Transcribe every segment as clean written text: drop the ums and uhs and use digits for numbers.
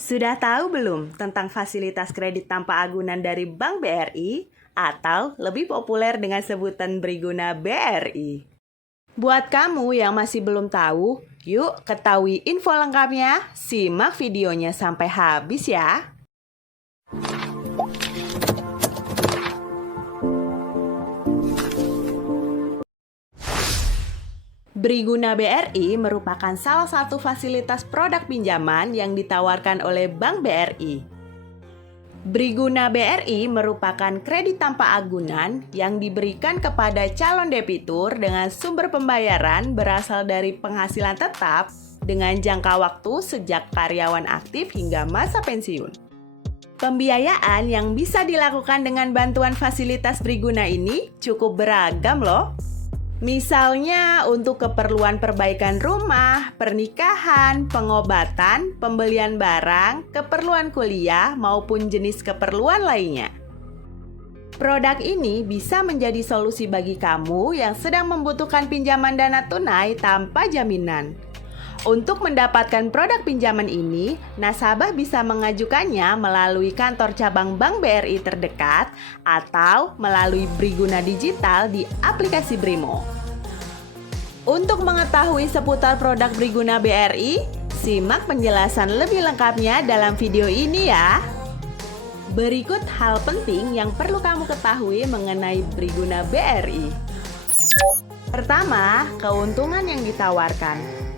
Sudah tahu belum tentang fasilitas kredit tanpa agunan dari Bank BRI atau lebih populer dengan sebutan Briguna BRI? Buat kamu yang masih belum tahu, yuk ketahui info lengkapnya. Simak videonya sampai habis ya. Briguna BRI merupakan salah satu fasilitas produk pinjaman yang ditawarkan oleh Bank BRI. Briguna BRI merupakan kredit tanpa agunan yang diberikan kepada calon debitur dengan sumber pembayaran berasal dari penghasilan tetap dengan jangka waktu sejak karyawan aktif hingga masa pensiun. Pembiayaan yang bisa dilakukan dengan bantuan fasilitas Briguna ini cukup beragam loh. Misalnya untuk keperluan perbaikan rumah, pernikahan, pengobatan, pembelian barang, keperluan kuliah, maupun jenis keperluan lainnya. Produk ini bisa menjadi solusi bagi kamu yang sedang membutuhkan pinjaman dana tunai tanpa jaminan. Untuk mendapatkan produk pinjaman ini, nasabah bisa mengajukannya melalui kantor cabang Bank BRI terdekat atau melalui Briguna Digital di aplikasi Brimo. Untuk mengetahui seputar produk Briguna BRI, simak penjelasan lebih lengkapnya dalam video ini ya. Berikut hal penting yang perlu kamu ketahui mengenai Briguna BRI. Pertama, keuntungan yang ditawarkan.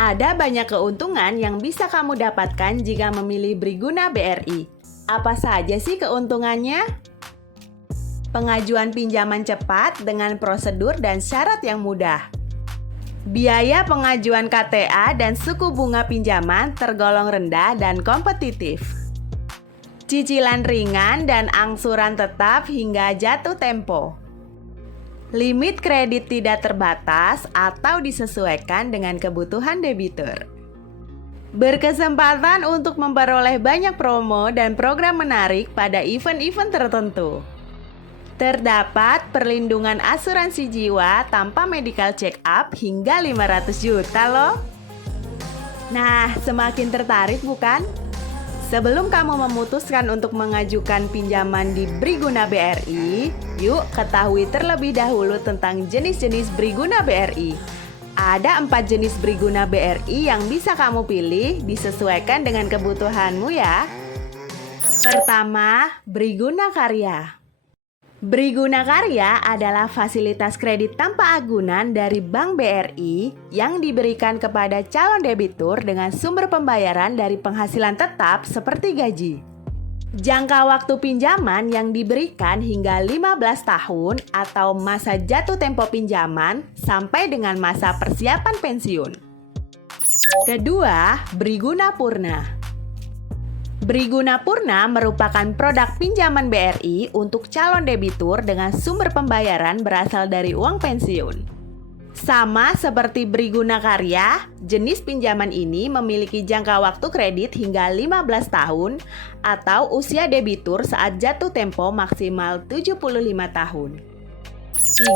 Ada banyak keuntungan yang bisa kamu dapatkan jika memilih Briguna BRI. Apa saja sih keuntungannya? Pengajuan pinjaman cepat dengan prosedur dan syarat yang mudah. Biaya pengajuan KTA dan suku bunga pinjaman tergolong rendah dan kompetitif. Cicilan ringan dan angsuran tetap hingga jatuh tempo. Limit kredit tidak terbatas atau disesuaikan dengan kebutuhan debitur. Berkesempatan untuk memperoleh banyak promo dan program menarik pada event-event tertentu. Terdapat perlindungan asuransi jiwa tanpa medical check up hingga 500 juta loh. Nah, semakin tertarik bukan? Sebelum kamu memutuskan untuk mengajukan pinjaman di Briguna BRI, yuk ketahui terlebih dahulu tentang jenis-jenis Briguna BRI. Ada 4 jenis Briguna BRI yang bisa kamu pilih disesuaikan dengan kebutuhanmu ya. Pertama, Briguna Karya. Briguna Karya adalah fasilitas kredit tanpa agunan dari Bank BRI yang diberikan kepada calon debitur dengan sumber pembayaran dari penghasilan tetap seperti gaji. Jangka waktu pinjaman yang diberikan hingga 15 tahun atau masa jatuh tempo pinjaman sampai dengan masa persiapan pensiun. Kedua, Briguna Purna. Briguna Purna merupakan produk pinjaman BRI untuk calon debitur dengan sumber pembayaran berasal dari uang pensiun. Sama seperti Briguna Karya, jenis pinjaman ini memiliki jangka waktu kredit hingga 15 tahun atau usia debitur saat jatuh tempo maksimal 75 tahun.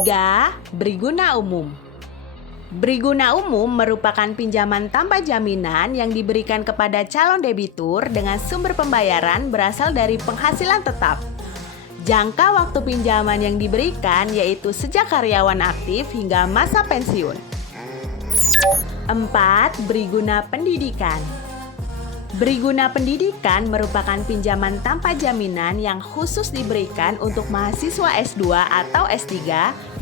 3. Briguna Umum. Briguna Umum merupakan pinjaman tanpa jaminan yang diberikan kepada calon debitur dengan sumber pembayaran berasal dari penghasilan tetap. Jangka waktu pinjaman yang diberikan yaitu sejak karyawan aktif hingga masa pensiun. 4. Briguna Pendidikan. Briguna Pendidikan merupakan pinjaman tanpa jaminan yang khusus diberikan untuk mahasiswa S2 atau S3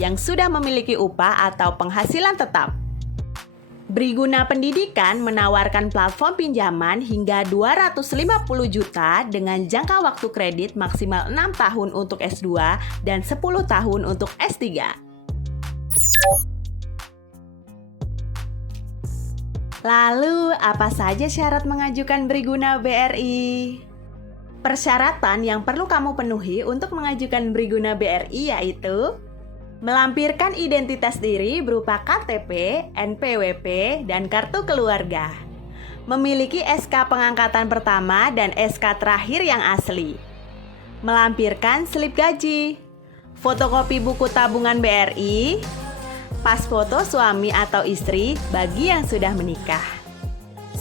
yang sudah memiliki upah atau penghasilan tetap. Briguna Pendidikan menawarkan platform pinjaman hingga 250 juta dengan jangka waktu kredit maksimal 6 tahun untuk S2 dan 10 tahun untuk S3. Lalu, apa saja syarat mengajukan Briguna BRI? Persyaratan yang perlu kamu penuhi untuk mengajukan Briguna BRI yaitu melampirkan identitas diri berupa KTP, NPWP, dan kartu keluarga. Memiliki SK pengangkatan pertama dan SK terakhir yang asli. Melampirkan slip gaji, fotokopi buku tabungan BRI, pas foto suami atau istri bagi yang sudah menikah.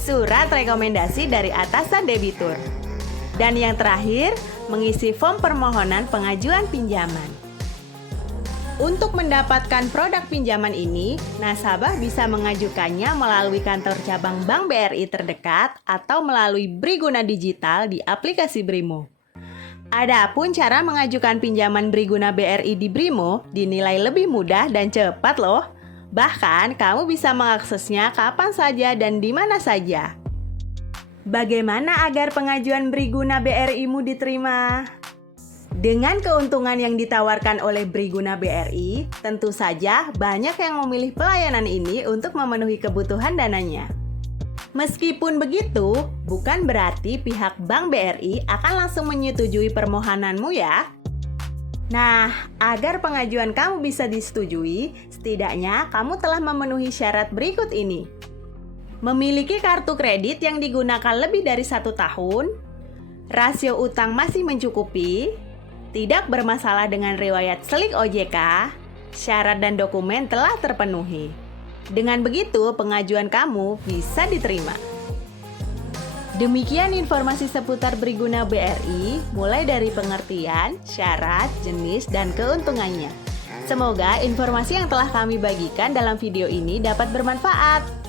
surat rekomendasi dari atasan debitur. Dan yang terakhir, mengisi form permohonan pengajuan pinjaman. Untuk mendapatkan produk pinjaman ini, nasabah bisa mengajukannya melalui kantor cabang Bank BRI terdekat atau melalui Briguna Digital di aplikasi Brimo. Adapun cara mengajukan pinjaman Briguna BRI di Brimo dinilai lebih mudah dan cepat loh. Bahkan kamu bisa mengaksesnya kapan saja dan di mana saja. Bagaimana agar pengajuan Briguna BRI-mu diterima? Dengan keuntungan yang ditawarkan oleh Briguna BRI, tentu saja banyak yang memilih pelayanan ini untuk memenuhi kebutuhan dananya. Meskipun begitu, bukan berarti pihak Bank BRI akan langsung menyetujui permohonanmu ya. Nah, agar pengajuan kamu bisa disetujui, setidaknya kamu telah memenuhi syarat berikut ini. Memiliki kartu kredit yang digunakan lebih dari 1 tahun, rasio utang masih mencukupi, tidak bermasalah dengan riwayat selik OJK, syarat dan dokumen telah terpenuhi. Dengan begitu, pengajuan kamu bisa diterima. Demikian informasi seputar Briguna BRI, mulai dari pengertian, syarat, jenis, dan keuntungannya. Semoga informasi yang telah kami bagikan dalam video ini dapat bermanfaat.